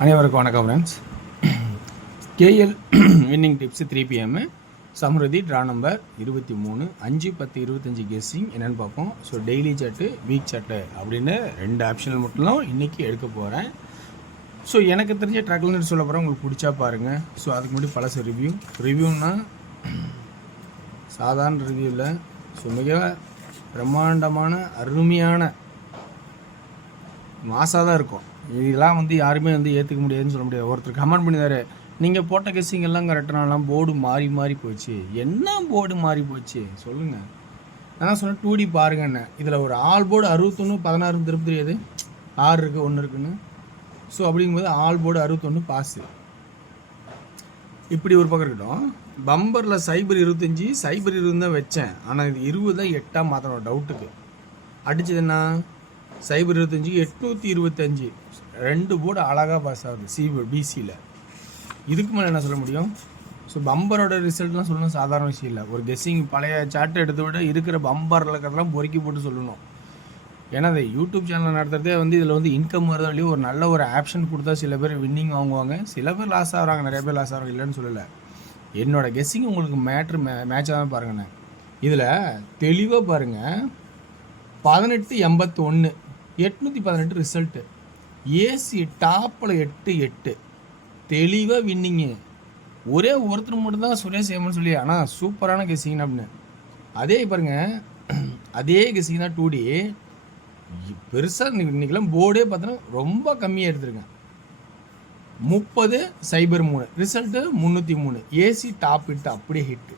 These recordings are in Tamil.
அனைவருக்கும் வணக்கம் friends. KL winning tips 3 PM Samriddhi draw number 23 5 10 25 guessing என்னென்னு பார்ப்போம். ஸோ டெய்லி சாட்டு வீக் சாட்டு அப்படின்னு 2 ஆப்ஷனல் மட்டும் இன்றைக்கி எடுக்க போகிறேன். ஸோ எனக்கு தெரிஞ்ச ட்ராக்லர் சொல்ல போகிறேன், உங்களுக்கு பிடிச்சா பாருங்கள். ஸோ அதுக்கு முன்னாடி பழசு ரிவ்யூன்னா சாதாரண ரிவ்யூ இல்லை. ஸோ மிக பிரம்மாண்டமான அருமையான மாசாக தான் இருக்கும். இதெல்லாம் யாருமே ஏற்றுக்க முடியாதுன்னு சொல்ல முடியாது. ஒருத்தர் கமெண்ட் பண்ணிதாரு, நீங்கள் போட்ட கெஸ்ஸிங் எல்லாம் கரெக்டானாலாம் போர்டு மாறி போச்சு. என்ன போர்டு மாறி போச்சு சொல்லுங்கள். நான் சொன்னேன் 2D பாருங்கண்ணே. இதில் ஒரு ஆல் போர்டு 61 16 திருப்பி தெரியாது, 6 இருக்குது 1 இருக்குன்னு. ஸோ அப்படிங்கும்போது ஆல் போர்டு 61 பாஸு. இப்படி ஒரு பக்கம் இருக்கட்டும். பம்பரில் சைபர் 25 சைபர் 20 தான் வச்சேன். ஆனால் இது 20 தான் 8 மாற்றணும் டவுட்டுக்கு. அடிச்சது என்ன, சைபர் 25 825 2 போர்டு அழகாக பாஸ் ஆகுது பிசியில். இதுக்கு மேலே என்ன சொல்ல முடியும்? ஸோ பம்பரோட ரிசல்ட்லாம் சொல்லணும் சாதாரண விஷயம் இல்லை. ஒரு கெஸ்ஸிங் பழைய சாட்டை எடுத்து விட இருக்கிற பம்பரில் இருக்கிறதெல்லாம் பொறுக்கி போட்டு சொல்லணும். ஏன்னா அதை யூடியூப் சேனல் நடத்துறதே இதில் இன்கம் வருதோ இல்லையோ ஒரு நல்ல ஒரு ஆப்ஷன் கொடுத்தா சில பேர் வின்னிங் வாங்குவாங்க, சில பேர் லாஸ் ஆகிறாங்க, நிறைய பேர் லாஸ் ஆகிறாங்க, இல்லைன்னு சொல்லலை. என்னோடய கெஸ்ஸிங் உங்களுக்கு மேட்சாக தான் பாருங்கண்ணே. இதில் தெளிவாக பாருங்கள், 1881 818 ரிசல்ட்டு. ஏசி டாப்பில் 8 தெளிவாக வின்னிங்கு. ஒரே ஒருத்தர் மட்டும்தான் சுரேஷ் ஏமன் சொல்லி, ஆனால் சூப்பரான கெஸ்ஸிங் அப்படின்னு. அதே பாருங்கள், அதே கெஸ்ஸிங் தான் 2D. பெருசாக இன்றைக்கெல்லாம் போர்டே பார்த்தோன்னா ரொம்ப கம்மியாக எடுத்துருக்கேன். 30 சைபர் 3 ரிசல்ட்டு 303. ஏசி டாப் ஹிட்டு, அப்படியே ஹிட்டு.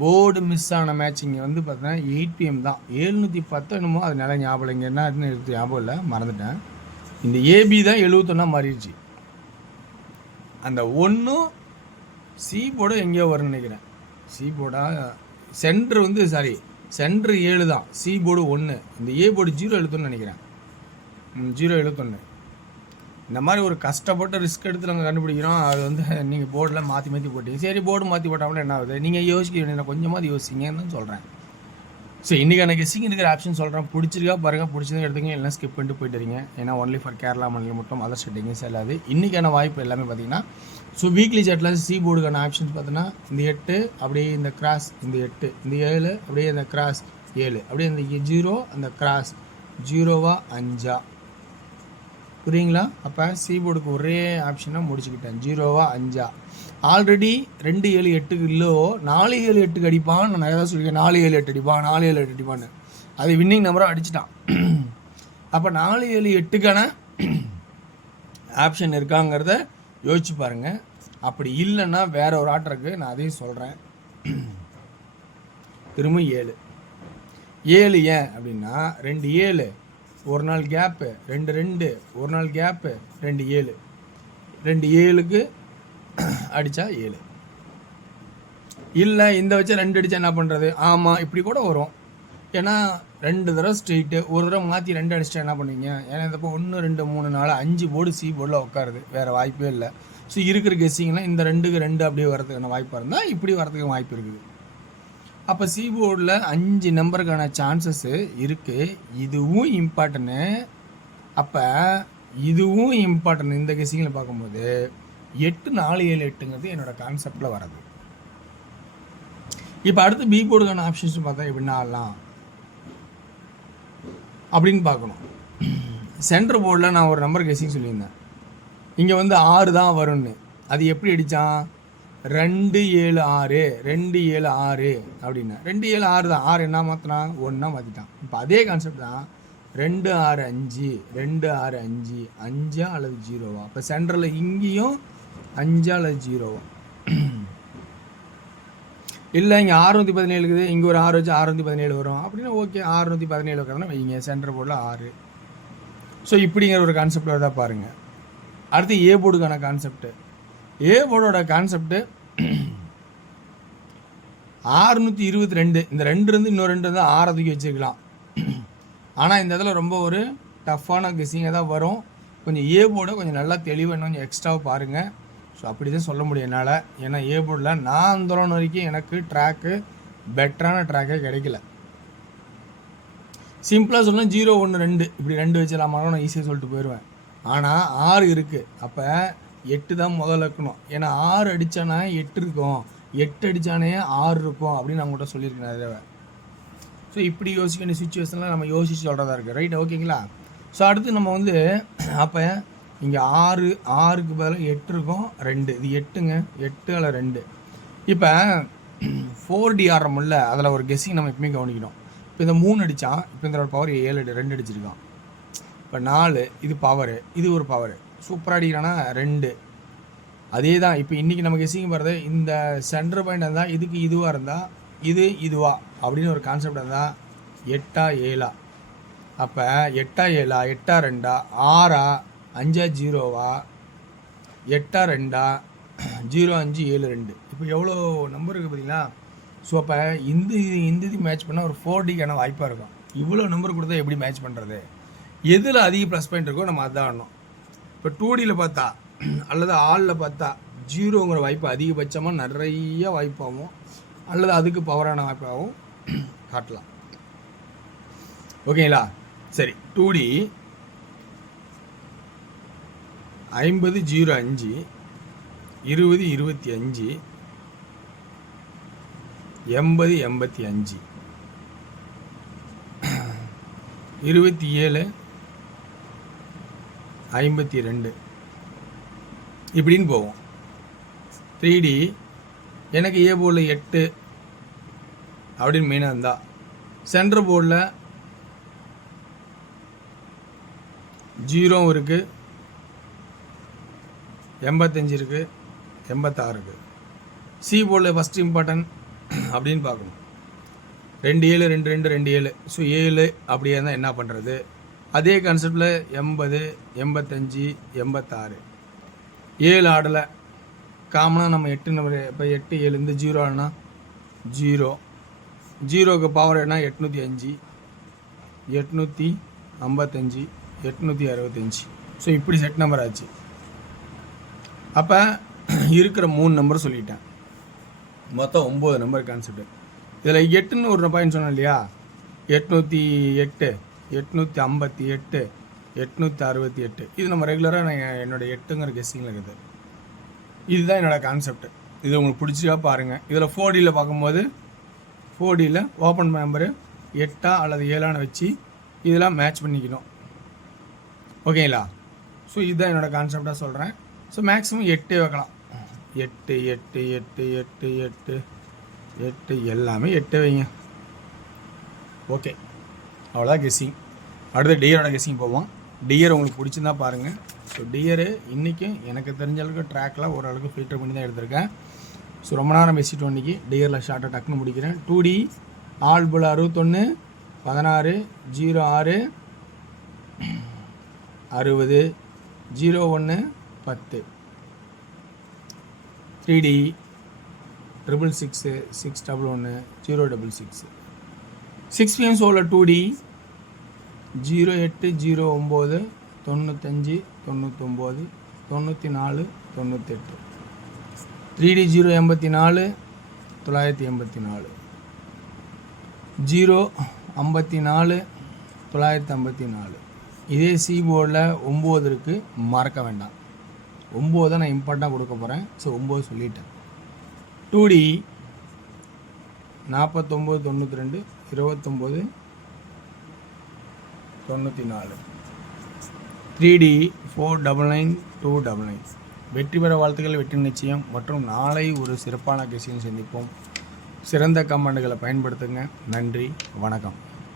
போர்டு மிஸ் ஆன மேட்சிங் பார்த்தீங்கன்னா 8 PM தான். 710 என்னமோ அது நல்லா ஞாபகம் இல்லை, இங்கே என்ன எடுத்து ஞாபகம் இல்லை, மறந்துட்டேன். இந்த ஏபி தான் 71 மாறிடுச்சு. அந்த 1 சி போர்டு எங்கேயோ வரும்னு நினைக்கிறேன். சி போர்டா சென்ட்ரு சாரி சென்ட்ரு 7 தான், சி போர்டு 1, இந்த ஏ போர்டு 071 நினைக்கிறேன். 071. இந்த மாதிரி ஒரு கஷ்டப்பட்டு ரிஸ்க் எடுத்து நாங்கள் கண்டுபிடிக்கிறோம். அது நீங்கள் போர்டில் மாற்றி போட்டீங்க. சரி, போர்டு மாற்றி போட்டாலும் என்ன ஆகுது, நீங்கள் யோசிக்க வேண்டிய கொஞ்சமாவது யோசிங்கன்னு தான் சொல்கிறேன். ஸோ இன்றைக்கான கெஸ்ஸிங் இருக்கிற ஆப்ஷன் சொல்கிறேன். பிடிச்சிருக்கா பாருங்கள், பிடிச்சதை எடுத்துங்க, இல்லைனா ஸ்கிப் பண்ணிட்டு போயிட்டு வரீங்க. ஏன்னா ஒன்லி ஃபார் கேரளா மாநிலம் மட்டும், அதர் ஸ்டேட்டிங்கும் செல்லாது. இன்றைக்கான வாய்ப்பு எல்லாமே பார்த்தீங்கன்னா, ஸோ வீக்லி சாட்டில் சி போர்டுக்கான ஆப்ஷன்ஸ் பார்த்தீங்கன்னா இந்த 8 அப்படியே இந்த கிராஸ், இந்த 8 இந்த 7 அப்படியே இந்த கிராஸ் 7 அப்படியே இந்த 0 அந்த கிராஸ் 0வா 5ஆ, புரியுங்களா? அப்போ சி போர்டுக்கு ஒரே ஆப்ஷனாக முடிச்சுக்கிட்டேன், 0வா 5ஆ. ஆல்ரெடி 2 7 8க்கு இல்லோ 4 7 8க்கு அடிப்பான். நான் நிறையா தான் சொல்லியிருக்கேன், 4 7 8 அடிப்பான், 4 7 8 அடிப்பான்னு. அது வின்னிங் நம்பராக அடிச்சிட்டான். அப்போ 4 7 8க்கான ஆப்ஷன் இருக்காங்கிறத யோசிச்சு பாருங்கள். அப்படி இல்லைன்னா வேற ஒரு ஆட்டம் இருக்குது, நான் அதையும் சொல்கிறேன். திரும்ப 7 ஏன் அப்படின்னா 2 7 ஒரு நாள் கேப்பு, 2 2 ஒரு நாள் கேப்பு, 2 7 2 7க்கு அடித்தா 7. இல்லை இந்த வச்சு 2 அடித்தா என்ன பண்ணுறது? ஆமாம், இப்படி கூட வரும். ஏன்னா 2 தடவை ஸ்ட்ரெயிட்டு, ஒரு தடவை மாற்றி 2 அடிச்சிட்டா என்ன பண்ணுவீங்க? ஏன்னா இந்த 1 2 3 4 5 போர்டு சி போர்டில் உட்காருது, வேறு வாய்ப்பே இல்லை. ஸோ இருக்கிற கெஸ்ஸிங்லாம் இந்த 2க்கு 2 அப்படியே வரதுக்கான வாய்ப்பாக இருந்தால் இப்படி வரதுக்கு வாய்ப்பு இருக்குது. அப்போ சி போர்டில் 5 நம்பருக்கான சான்சஸ்ஸு இருக்குது. இதுவும் இம்பார்ட்டன்னு. அப்போ இதுவும் இம்பார்ட்டன். இந்த கெஸ்ஸிங்கில் பார்க்கும்போது 8 4 7 8ங்கிறது என்னோடய கான்செப்டில் வர்றது. இப்போ அடுத்து பி போர்டுக்கான ஆப்ஷன்ஸ் பார்த்தா எப்படின்னா ஆடலாம் அப்படின்னு பார்க்கணும். சென்டர் போர்டில் நான் ஒரு நம்பர் கெஸ்ஸிங் சொல்லியிருந்தேன், இங்கே 6 தான் வரும்னு. அது எப்படி அடித்தான்? 2 7 6 2 7 6 அப்படின்னா 2 7 6 தான். 6 என்ன மாற்றினான்? 1 மாற்றிட்டான். இப்போ அதே கான்செப்ட் தான். 2 6 5 2 6 5 5 அல்லது 0வா? இப்போ சென்டரில் இங்கேயும் 5 அல்லது 0வா? இல்லை இங்கே 617 இருக்குது, இங்கே ஒரு 6 வச்சு 617 வரும் அப்படின்னா ஓகே, 617 வைக்கிறதுனா வைங்க. சென்டர் போர்டில் 6. ஸோ இப்படிங்கிற ஒரு கான்செப்டில் தான் பாருங்கள். அடுத்து ஏ போர்டுக்கான கான்செப்ட். ஏ போர்டோட கான்செப்ட் 622. இந்த 2 இருந்து இன்னொரு 2 வந்து 6 தூக்கி வச்சுருக்கலாம். ஆனால் இந்த இதில் ரொம்ப ஒரு டஃப்பான கெஸ்ஸிங்காக தான் வரும். கொஞ்சம் ஏ போர்டை கொஞ்சம் நல்லா தெளிவாக இன்னும் கொஞ்சம் எக்ஸ்ட்ராவாக பாருங்கள். ஸோ அப்படி தான் சொல்ல முடியும் என்னால். ஏன்னா ஏ போர்டில் நான் அந்த வரைக்கும் எனக்கு ட்ராக்கு பெட்டரான ட்ராக்கே கிடைக்கல. சிம்பிளாக சொன்னால் 0 1 2 இப்படி 2 வச்சிடலாமா, நான் ஈஸியாக சொல்லிட்டு போயிடுவேன். ஆனால் 6 இருக்குது. அப்போ 8 தான் முதல்ல இருக்கணும். ஏன்னா 6 அடித்தானா 8 இருக்கும், 8 அடித்தானே 6 இருக்கும் அப்படின்னு நான் உங்கள்கிட்ட சொல்லியிருக்கேன் நிறைய. ஸோ இப்படி யோசிக்க வேண்டிய சுச்சுவேஷன்லாம் நம்ம யோசிச்சு சொல்கிறதா இருக்குது. ரைட், ஓகேங்களா? ஸோ அடுத்து நம்ம வந்து அப்போ இங்கே 6க்கு பதிலாக 8 இருக்கும், 2. இது 8ங்க, 8 அல்ல 2. இப்போ 4D ஆடுறோம்ல, அதில் ஒரு கெஸ்ஸிங் நம்ம எப்பவுமே கவனிக்கணும். இப்போ இந்த 3 அடித்தான், இப்போ இந்த பவர் 7 2 அடிச்சிருக்கான். இப்போ 4 இது பவரு, இது ஒரு பவரு. சூப்பராக அடிக்கிறான்னா 2. அதே தான் இப்போ இன்றைக்கி நம்ம கெஸ்ஸிங் போகிறது. இந்த சென்டர் பாயிண்ட் இருந்தால் இதுக்கு இதுவாக இருந்தால் இதுவா அப்படின்னு ஒரு கான்செப்ட் இருந்தால் 8 7. அப்போ 8 7 8 2 6 5 0 8 2 0 5 7 2. இப்போ எவ்வளோ நம்பர் இருக்குது பார்த்தீங்களா? ஸோ அப்போ இந்த இது மேட்ச் பண்ணால் ஒரு 4Dக்கான வாய்ப்பாக இருக்கும். இவ்வளோ நம்பர் கொடுத்தா எப்படி மேட்ச் பண்ணுறது? எதில் அதிக ப்ளஸ் பாயிண்ட் இருக்கோ நம்ம அதான் ஆடணும். இப்போ 2Dயில் பார்த்தா அல்லது ஆளில் பார்த்தா 0ங்கிற வாய்ப்பு அதிகபட்சமாக நிறைய வாய்ப்பாகவும் அல்லது அதுக்கு பவரான வாய்ப்பாகவும் காட்டலாம். ஓகேங்களா? சரி, 2D 50 0 5 20 25 80 85 27 52 இப்படின்னு போவோம். 3D எனக்கு ஏ போர்டில் 8 அப்படின்னு மெயினாக இருந்தால், சென்டர் போர்டில் 0 இருக்குது, 85 இருக்குது, 86 இருக்குது. சி போர்டில் ஃபஸ்ட் இம்பார்ட்டன்ட் அப்படின்னு பார்க்கணும். 2 7 2 2 2 7. ஸோ 7 அப்படியே இருந்தால் என்ன பண்ணுறது? அதே கான்செப்டில் 80 85 86. 7 ஆடலை, காமனாக நம்ம 8 நம்பர். இப்போ 8 7 இந்த 0 ஆடுனா 0க்கு பவர் என்ன? 805 855 865. ஸோ இப்படி செட் நம்பர் ஆச்சு. அப்போ இருக்கிற 3 நம்பர் சொல்லிட்டேன். மொத்தம் 9 நம்பர் கான்செப்ட். இதில் 8ன்னு ஒரு பாயிண்ட் சொன்னேன் இல்லையா? 808 858 868. இது நம்ம ரெகுலராக நான் என்னோடய 8ங்கிற கெஸ்ஸிங்கில் இருக்குது. இதுதான் என்னோடய கான்செப்ட். இது உங்களுக்கு பிடிச்சியா பாருங்கள். இதில் 4Dயில் பார்க்கும்போது 4Dயில் ஓப்பன் நம்பரு 8 அல்லது 7 வச்சு இதெல்லாம் மேட்ச் பண்ணிக்கணும். ஓகேங்களா? ஸோ இதுதான் என்னோடய கான்செப்டாக சொல்கிறேன். ஸோ மேக்ஸிமம் 8 வைக்கலாம். 8 8 8 8 8 8 எல்லாமே 8 வைங்க. ஓகே, அவ்வளோதான் கெஸ்ஸிங். அடுத்து டியரோட கெஸ்ஸிங் போவோம். டியர் உங்களுக்கு பிடிச்சிருந்தா பாருங்கள். ஸோ டியரு இன்றைக்கும் எனக்கு தெரிஞ்ச அளவுக்கு ட்ராக்கில் ஓரளவுக்கு ஃபில்டர் பண்ணி தான் எடுத்திருக்கேன். ஸோ ரொம்ப நேரம் பேசிட்டு இன்றைக்கி டியரில் ஷார்ட்டாக டக்குன்னு முடிக்கிறேன். 2D ஆல் போல் 61 16 06 60 01 10. 3D 666 611 066. 6PM சோலில் 2D 08 09 95 99 94 98. 3D 084 984 054 954. இதே சி போர்டில் 9 இருக்குது, மறக்க வேண்டாம். 9 தான் நான் இம்பார்ட்டாக கொடுக்க போகிறேன். ஸோ 9 சொல்லிட்டேன். 2D 49 92 29 94. 3D 499 299. வெற்றி பெற வாழ்த்துக்கள், வெற்றி நிச்சயம். மற்றும் நாளை ஒரு சிறப்பான கெஸ்ஸிங் சந்திப்போம். சிறந்த கமெண்ட்களை பயன்படுத்துங்க. நன்றி, வணக்கம்.